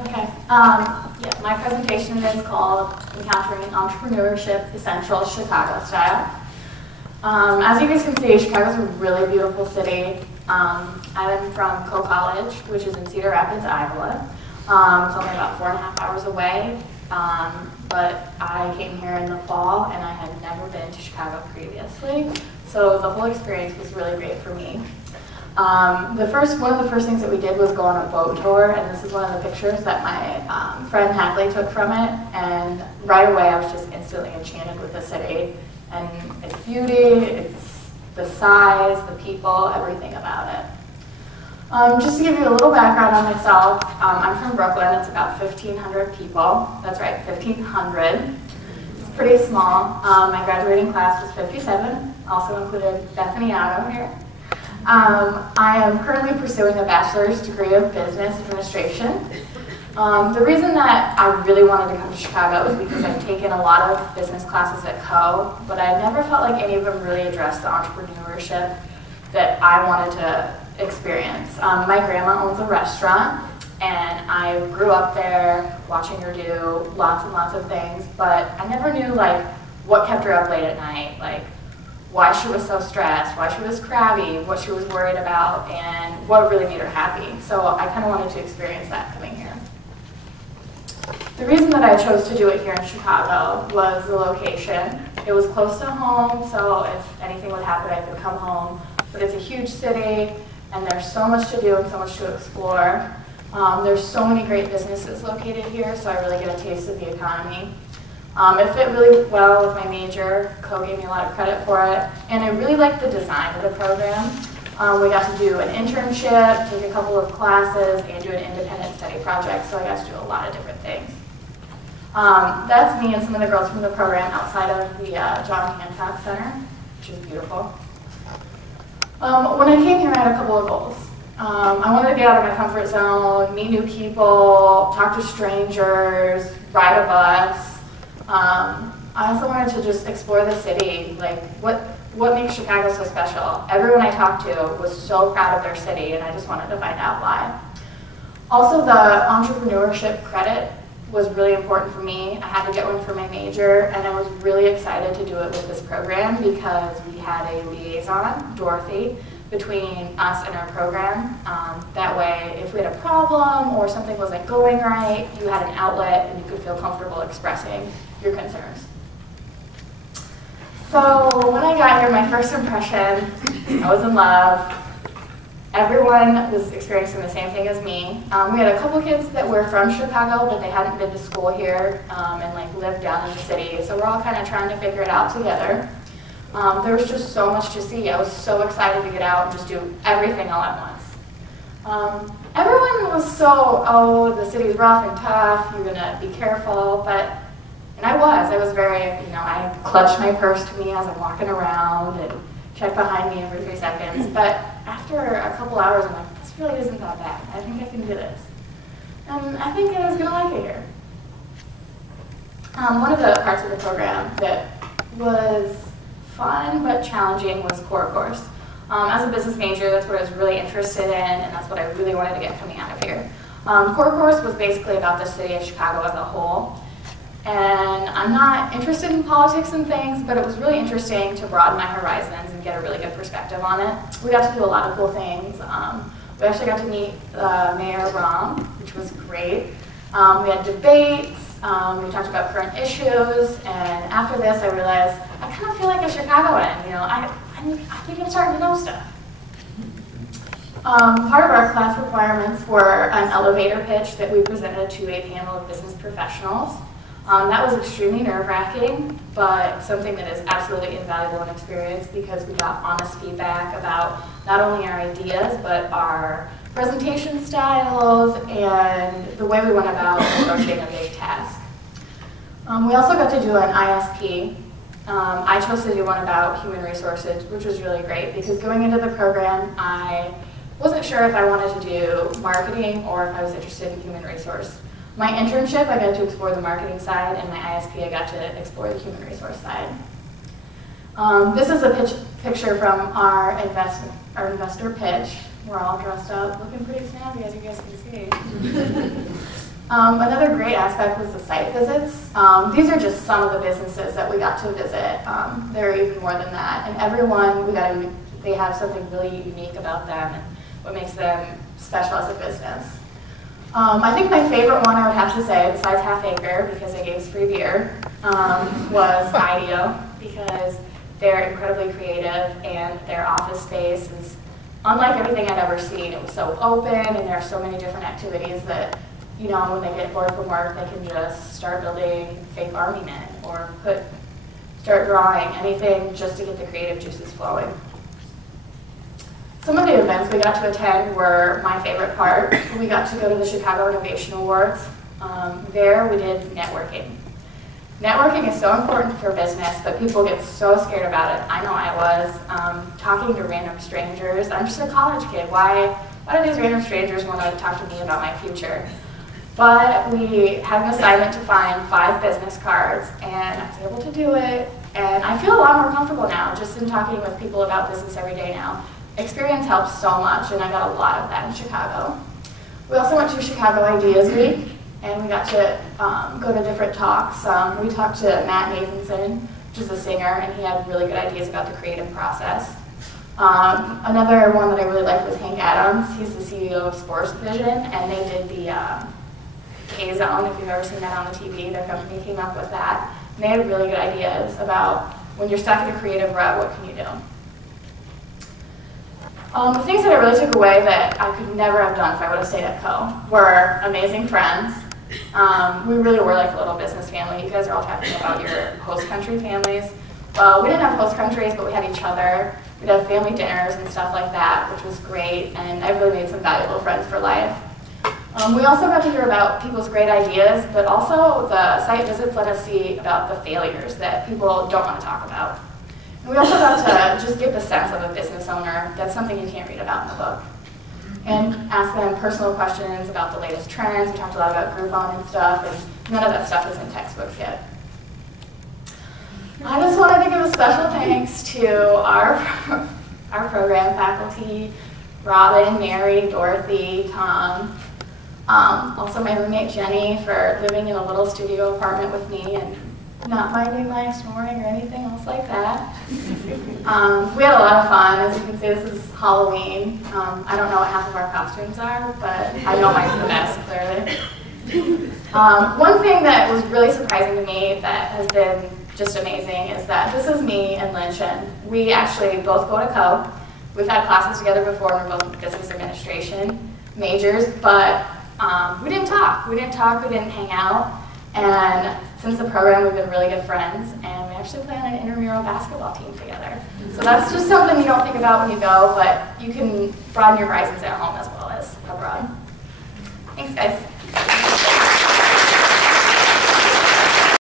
Okay. Yeah, my presentation is called Encountering Entrepreneurship Essentials Chicago Style. As you guys can see, Chicago's a really beautiful city. I'm from Coe College, which is in Cedar Rapids, Iowa. It's only about 4.5 hours away, but I came here in the fall and I had never been to Chicago previously, so the whole experience was really great for me. One of the first things that we did was go on a boat tour, and this is one of the pictures that my friend Hadley took from it, and right away I was just instantly enchanted with the city and its beauty, its the size, the people, everything about it. Just to give you a little background on myself, I'm from Brooklyn. It's about 1,500 people. That's right, 1,500. It's pretty small. My graduating class was 57, also included Bethany Otto here. I am currently pursuing a bachelor's degree of business administration. The reason that I really wanted to come to Chicago is because I've taken a lot of business classes at Coe, but I never felt like any of them really addressed the entrepreneurship that I wanted to experience. My grandma owns a restaurant, and I grew up there watching her do lots and lots of things, but I never knew like what kept her up late at night, like why she was so stressed, why she was crabby, what she was worried about, and what really made her happy. So I kind of wanted to experience that coming here. The reason that I chose to do it here in Chicago was the location. It was close to home, so if anything would happen, I could come home. But it's a huge city, and there's so much to do and so much to explore. There's so many great businesses located here, so I really get a taste of the economy. It fit really well with my major. Coe gave me a lot of credit for it, and I really liked the design of the program. We got to do an internship, take a couple of classes, and do an independent study project, so I got to do a lot of different things. That's me and some of the girls from the program outside of the John Hancock Center, which is beautiful. When I came here, I had a couple of goals. I wanted to get out of my comfort zone, meet new people, talk to strangers, ride a bus. I also wanted to just explore the city, like what makes Chicago so special. Everyone I talked to was so proud of their city, and I just wanted to find out why. Also, the entrepreneurship credit was really important for me. I had to get one for my major, and I was really excited to do it with this program because we had a liaison, Dorothy, between us and our program. That way, if we had a problem or something wasn't going right, you had an outlet and you could feel comfortable expressing your concerns. So when I got here, my first impression, I was in love. Everyone was experiencing the same thing as me. We had a couple kids that were from Chicago, but they hadn't been to school here and like lived down in the city. So we're all kind of trying to figure it out together. There was just so much to see. I was so excited to get out and just do everything all at once. Everyone was so, oh, the city's rough and tough, you're gonna be careful, and I was very, I clutched my purse to me as I'm walking around and checked behind me every 3 seconds, but after a couple hours, I'm like, this really isn't that bad. I think I can do this. And I think I was gonna like it here. One of the parts of the program that was fun but challenging was core course. As a business major, that's what I was really interested in, and that's what I really wanted to get coming out of here. Core course was basically about the city of Chicago as a whole. And I'm not interested in politics and things, but it was really interesting to broaden my horizons and get a really good perspective on it. We got to do a lot of cool things. We actually got to meet Mayor Rahm, which was great. We had debates. We talked about current issues, and after this, I realized I kind of feel like a Chicagoan. I think I'm starting to know stuff. Part of our class requirements were an elevator pitch that we presented to a panel of business professionals. That was extremely nerve-wracking, but something that is absolutely invaluable in experience because we got honest feedback about not only our ideas, but our presentation styles and the way we went about approaching a big task. We also got to do an ISP. I chose to do one about human resources, which was really great because going into the program, I wasn't sure if I wanted to do marketing or if I was interested in human resource. My internship, I got to explore the marketing side, and my ISP, I got to explore the human resource side. This is a picture from our investor pitch. We're all dressed up, looking pretty snazzy, as you guys can see. Another great aspect was the site visits. These are just some of the businesses that we got to visit. There are even more than that. And everyone, they have something really unique about them and what makes them special as a business. I think my favorite one I would have to say, besides Half Acre, because they gave us free beer, was IDEO, because they're incredibly creative and their office space is unlike everything I'd ever seen. It was so open and there are so many different activities that, you know, when they get bored from work, they can just start building fake army men or start drawing, anything just to get the creative juices flowing. Some of the events we got to attend were my favorite part. We got to go to the Chicago Innovation Awards. There we did networking. Networking is so important for business, but people get so scared about it. I know I was. Talking to random strangers. I'm just a college kid. Why do these random strangers want to talk to me about my future? But we had an assignment to find 5 business cards, and I was able to do it. And I feel a lot more comfortable now, just in talking with people about business every day now. Experience helps so much, and I got a lot of that in Chicago. We also went to Chicago Ideas Week, and we got to go to different talks. We talked to Matt Nathanson, which is a singer, and he had really good ideas about the creative process. Another one that I really liked was Hank Adams. He's the CEO of Sports Vision, and they did the K-Zone, if you've ever seen that on the TV. Their company came up with that. And they had really good ideas about when you're stuck in a creative rut, what can you do? The things that I really took away that I could never have done if I would have stayed at Co were amazing friends. We really were like a little business family. You guys are all talking about your host country families. Well, we didn't have host countries, but we had each other. We'd have family dinners and stuff like that, which was great, and I've really made some valuable friends for life. We also got to hear about people's great ideas, but also the site visits let us see about the failures that people don't want to talk about. And we also got to just get the sense of a business owner. That's something you can't read about in the book. And ask them personal questions about the latest trends. We talked a lot about Groupon and stuff, and none of that stuff is in textbooks yet. I just wanted to give a special thanks to our program faculty, Robin, Mary, Dorothy, Tom. Also my roommate Jenny for living in a little studio apartment with me and not minding my snoring or anything else like that. We had a lot of fun. As you can see, this is Halloween. I don't know what half of our costumes are, but I know mine's the best, clearly. One thing that was really surprising to me that has been just amazing is that this is me and Lynch, and we actually both go to Co. We've had classes together before, and we're both business administration majors, but we didn't talk. We didn't hang out, and since the program, we've been really good friends, and we actually play on an intramural basketball team together. So that's just something you don't think about when you go, but you can broaden your horizons at home as well as abroad. Thanks, guys.